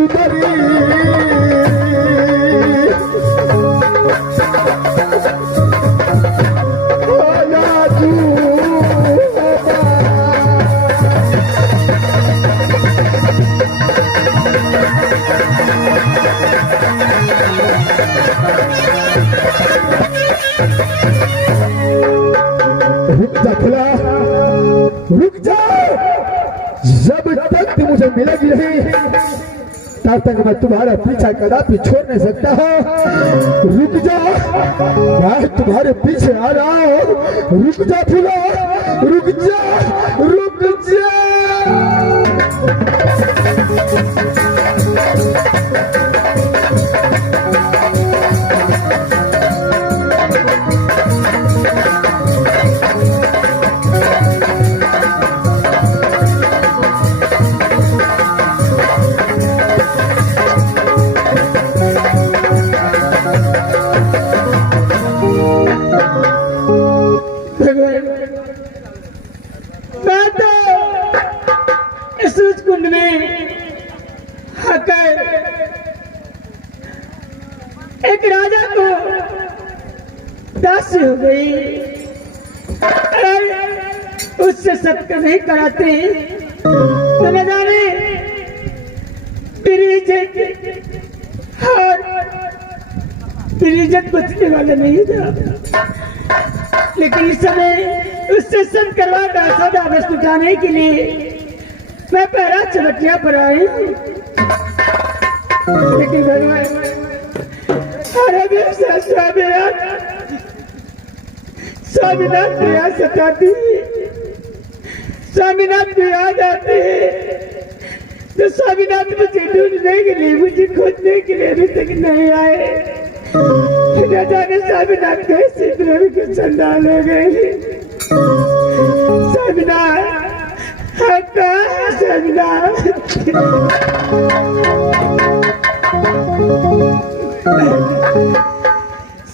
सुंदरी रुक जाओ, जब तक तुम मुझे मिलेगी नहीं तब तक मैं तुम्हारा पीछा कदापि छोड़ नहीं सकता हूँ। रुक जाओ, मैं तुम्हारे पीछे आ रहा हूँ। रुक जा फूला, रुक जा, रुक जा। कुंड में आकर एक राजा को दासी हो गई। अगर उससे सत्य नहीं कराते तो न जाने तेरी इज्जत बचने वाला नहीं था। लेकिन इस समय उससे सत्य करवा सदा वस्तु जाने के लिए मैं पहला चवटिया पर आई। लेकिन भगवान हरे देव से स्वामीनाथ प्रयास सताती, स्वामीनाथ प्रयास आते हैं तो स्वामीनाथ मुझे ढूंढने के लिए, मुझे खोजने के लिए अभी तक नहीं आए। न जाने स्वामीनाथ कैसे प्रेम के संडाल हो गए। स्वामीनाथ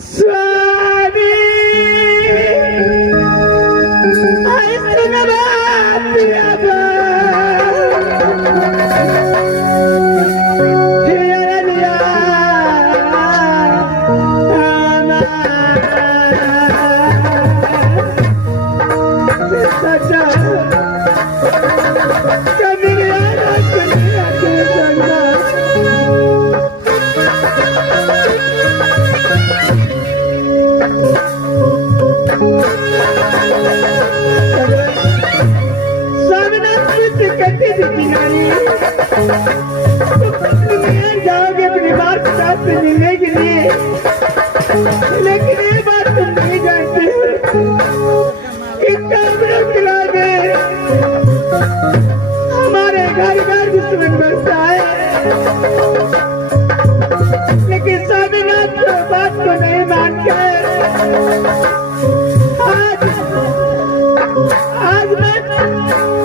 स्वामी जाओगे अपनी बात साथ में मिलने के लिए। लेकिन ये बात तुम नहीं जानते हो कि कामरान किला में हमारे घर दुश्मन बसता है। लेकिन स्वामीनाथ तो बात को नहीं मानकर आज मैं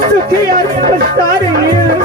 दुखी और पछता रही हूँ।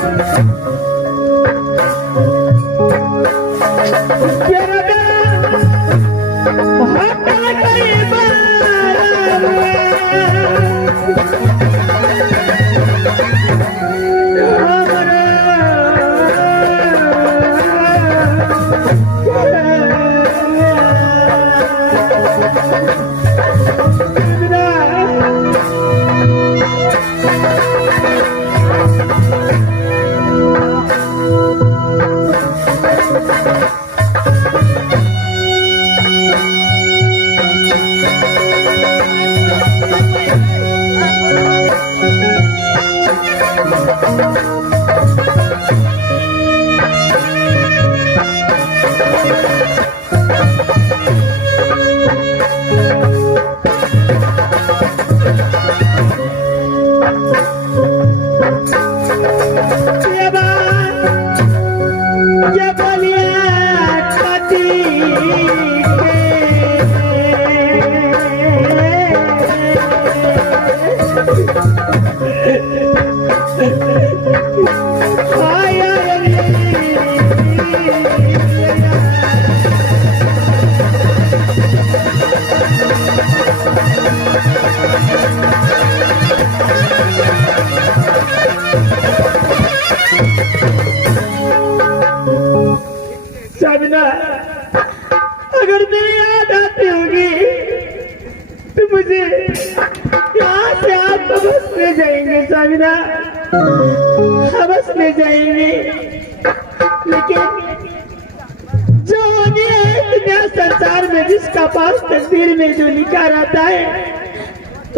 साबिना, अगर मेरी याद आती होगी तो मुझे यहाँ से आप बस ले जाएंगे साबिना, बस ले जाएंगे। लेकिन जो होने दुनिया संसार में जिसका पास तस्वीर में जो लिखा रहता है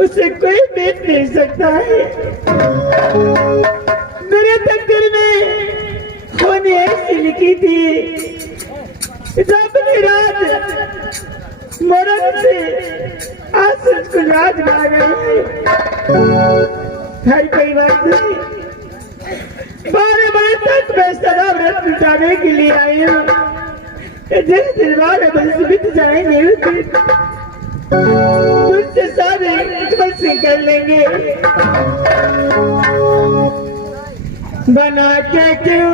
उसे कोई देख नहीं सकता है। मेरे तकदीर में होने ऐसी लिखी थी, जब मेरी रात मरण से आज को याद आ गई। हर कोई बात नहीं, 12 बजे तक मैं सदा व्रत मिटाने के लिए आई हूँ। जिस दिन 12 बजे बीत जाएंगे मुझसे सारे बसे कर लेंगे। बना के क्यों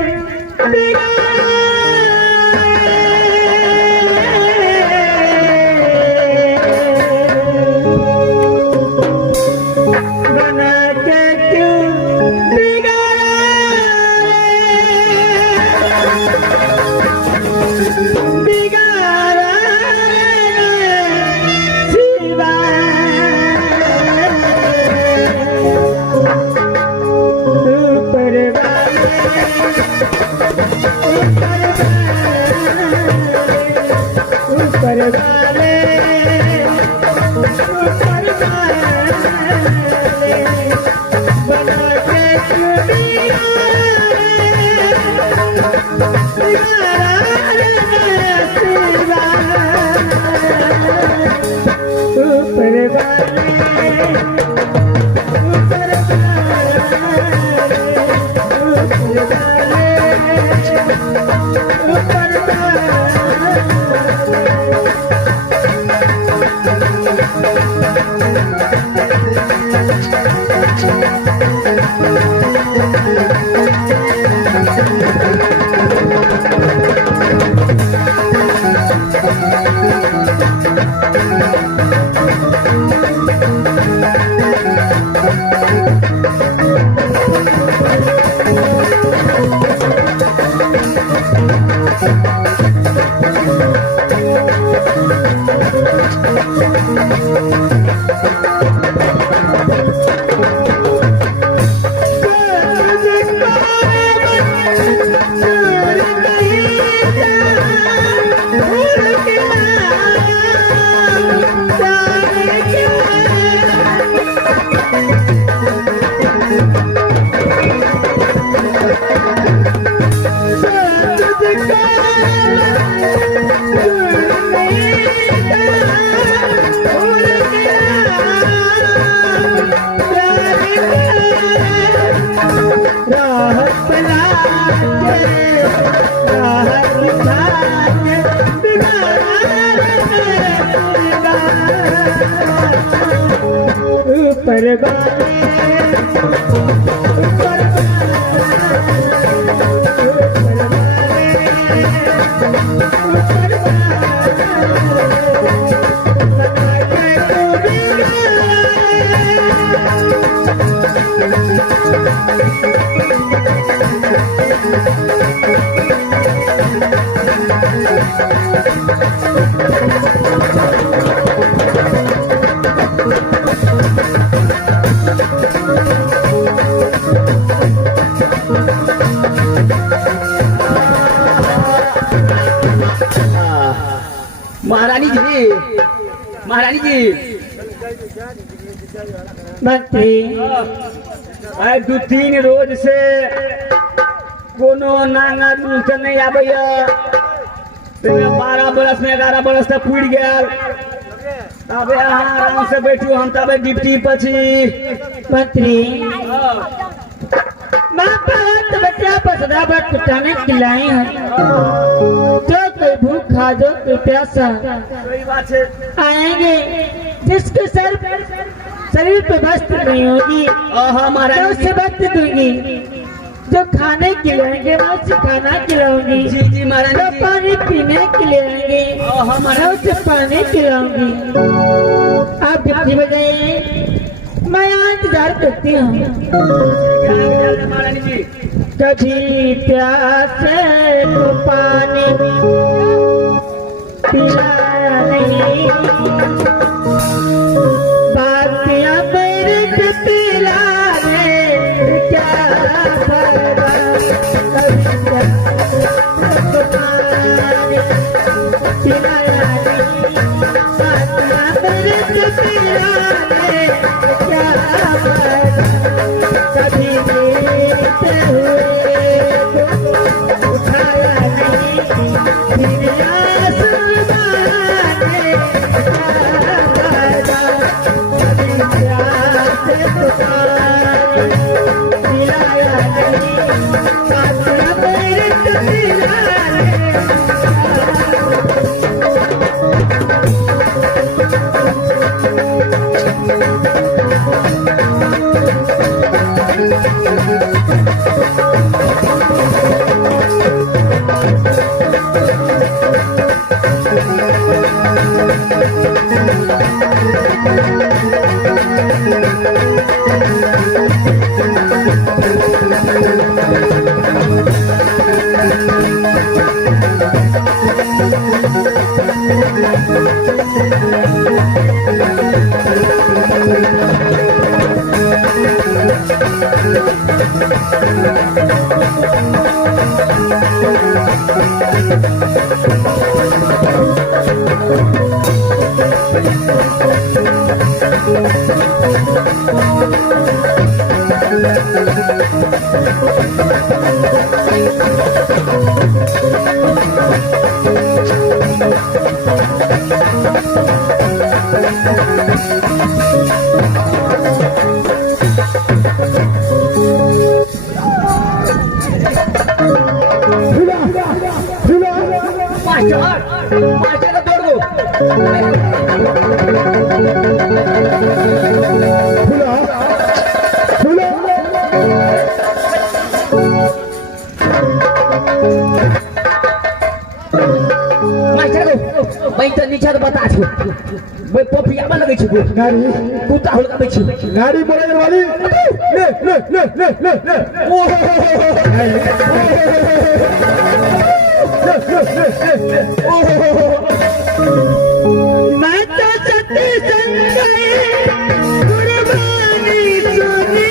महारानी जी, महारानी जी, मंत्री 2-3 रोज से कोनो नांगा दूर नहीं आबैया। 12 बरस में 11 बरस तक पूरी गया। अब यहाँ आराम से बैठू, हम तब डिप्टी पची। मंत्री तो बच्चा पर सदा बात कुटाने खिलाई है। जो कोई भूखा जो कोई प्यासा सही बात है। आएंगे, जिसके सर शरीर पे वस्त्र नहीं होगी मैं उसे वस्त्र दूंगी। जो खाने खिलाएंगे मैं उसे खाना खिलाऊंगी। जी जी महाराज जो पानी पीने के लिए आएंगे मैं उसे पानी खिलाऊंगी। आप कितनी बजाइए, मैं यहाँ इंतजार करती हूँ। महारानी जी, कभी प्यासे को पानी पिलाया नहीं बातियां मेरे से पिला रे क्या फायदा पिलाया नहीं बातियां मेरे से पिला रे क्या फायदा कभी देते हुए उठाया नहीं फिर आसमां ने क्या फायदा कभी प्यार से पुकारे मिलाया नहीं बातियां मेरे से पिला कुत्ता होगा बेची नारी बोले वाली ले ले ले ले ले ले मैं तो सत्य संग कुर्बानी सुनी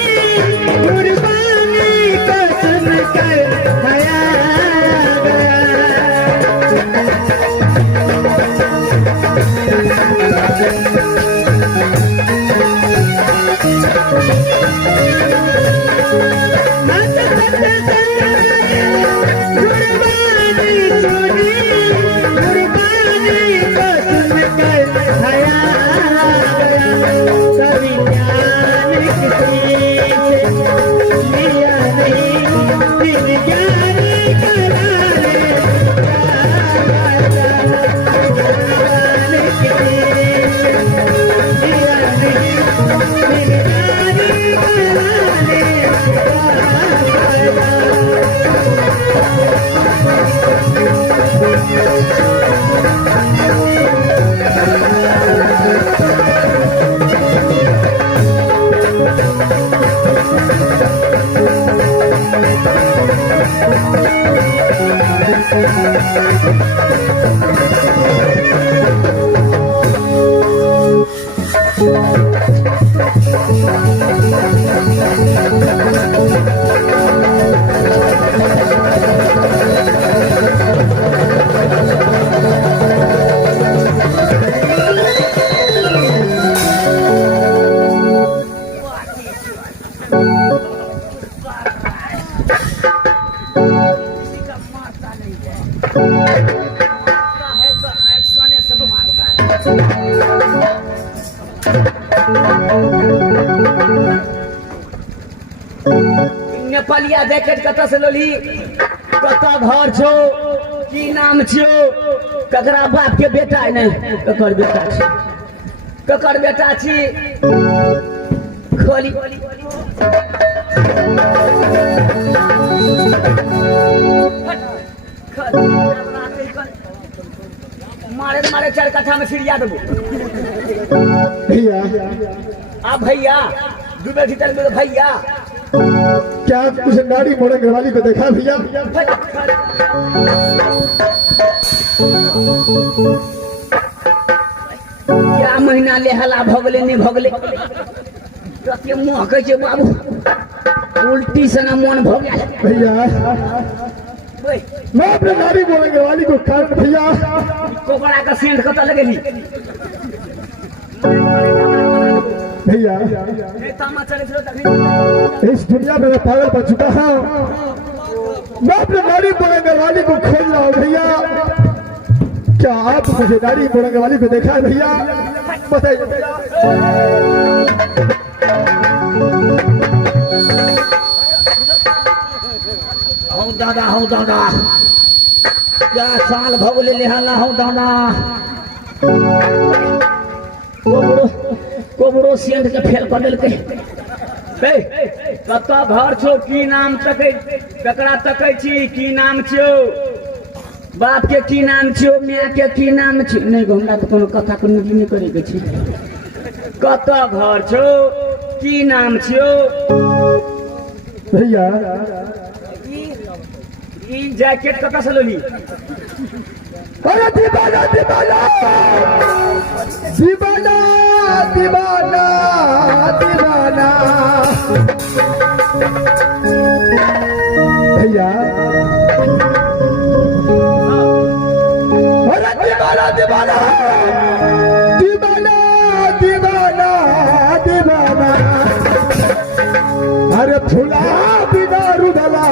कुर्बानी को सुनकर हया नेपालिया जैकेट कतऽ से लोली कतऽ घर छो की नाम छो ककरा बाप के बेटा है नहीं ककर बेटा छी ककर बेटा छी खोली मारे मारे 4 कट्ठा में फिरिया देबो भैया आ भैया 2 बेटी 3 भैया क्या आप उस नारी मोड़ने वाली को देखा भैया? क्या महीना ले हला भगले नहीं भगले कते मुंह कह छे बाबू उल्टी से ना मन भग गया भैया मैं अपने नारी मोड़ने वाली को कारण भैया कोबरा का सेंट कत लगेली भैया नहीं तामा चले छो तभी इस दुनिया में मैं पागल बन चुका हूँ। मैं अपने नारी मोड़ने वाली को खोज रहा हूँ भैया। क्या आप मुझे नारी मोड़ने वाली को देखा है भैया? बताइए। हूँ दादा क्या साल भगले लिहाला हूँ दादा कोबरो सेंट के फेल कर दिल कत्ता घर छो की नाम तकै ककरा तकै छी की नाम छो बाप के की नाम छो माय के की नाम छी नहीं हमरा तो कोनो कथा को नहीं करे के छी कत्ता घर छो की नाम छो भैया ई जैकेट कतऽ से लेली? अरे दीवाना दीवाना दीवाना दीवाना दीवाना भैया अरे दीवाना दीवाना दीवाना दीवाना दीवाना अरे फुला बिना रुदला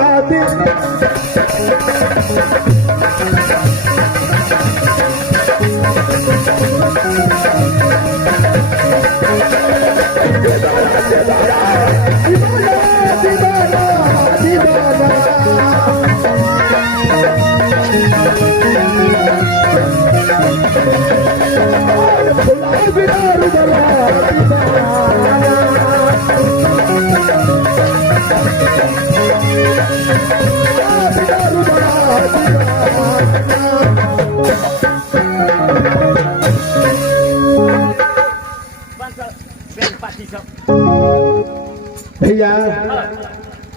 भैया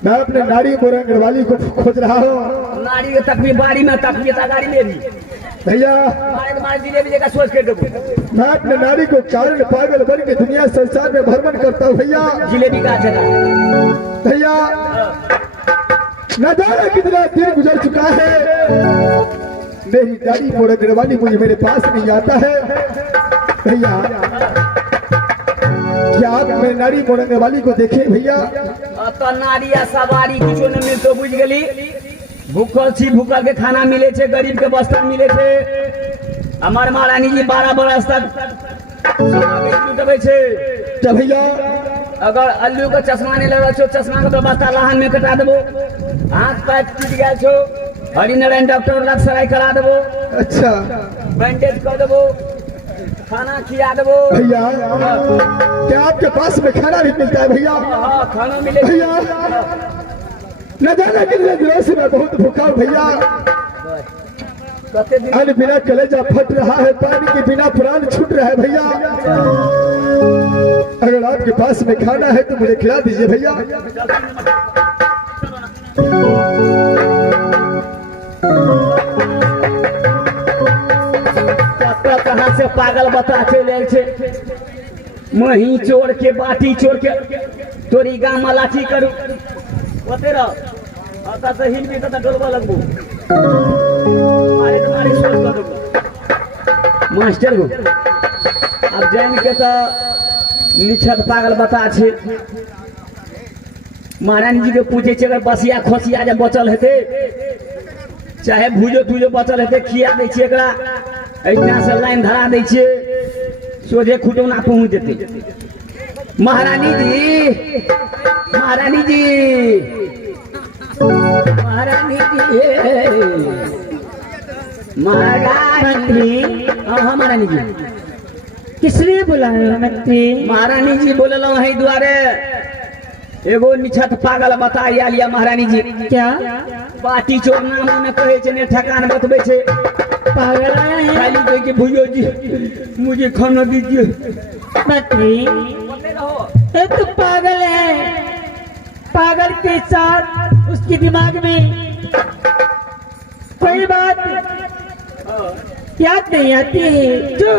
मैं अपने नारी मोरंग वाली को खोज रहा हूँ। नारी के तक भी बाड़ी में तक भी गाड़ी ले ली भैया मारे जिलेबी जगह सोच के देबो मैं अपने नारी को कारण पागल बन के दुनिया संसार में भ्रमण करता हूँ भैया। जिलेबी का जगह भैया न जाने कितना दिन गुजर चुका है मेरी नारी मोरंग वाली मुझे मेरे पास नहीं आता है। भैया क्या आप मेरी नारी मोड़ने वाली को देखे भैया? तो नारी या सवारी किछो न मिल तो बुझ गेली भूखल छी भूखल के खाना मिले छे गरीब के वस्त्र मिले छे। हमार महारानी जी 12 बरस तक देवे छे तो भैया अगर अल्लू का चश्मा नहीं लगा छो चश्मा का व्यवस्था लहान में कटा देबो हाथ पैर टूट गया छो हरिनारायण डॉक्टर लग सराय करा देबो अच्छा बैंडेज कर देबो खाना खिला देबो भैया। क्या आपके पास में खाना भी मिलता है भैया? हाँ खाना मिले भैया न जाने कितने दिनों से मैं बहुत भूखा हूँ भैया। अन्न बिना कलेजा फट रहा है पानी के बिना प्राण छूट रहा है भैया। अगर आपके पास में खाना है तो मुझे खिला दीजिए भैया। कहाँ से पागल बता चले छे मही चोर के बाटी चोर के तोरी गाम लाठी करू ओते रह आता से हिल भी त डोलबा लगबो मारे शोर कर देबो मास्टर को अब जान के तो निछत पागल बता छे महारानी जी के पूछे छे अगर बसिया खोसिया जब बचल हेते चाहे भूजो तुजो बचल हेते खिया दे छे एकरा ऐना से लाइन धरा दे छे सोझे खुटौना पहुंच देते। महारानी जी महारानी जी महारानी जी महारानी हाँ महारानी जी किसने बुलाया मंत्री? महारानी जी बोलल है द्वारे एगो निछत पागल बताया लिया महारानी जी क्या बाटी चोर नाम में कहे छे ने ठकान बतबे छे पागल आया है खाली कह के भैया जी मुझे खाना दीजिए मंत्री? ये तो पागल है पागल के साथ उसके दिमाग में कोई बात याद नहीं आती है जो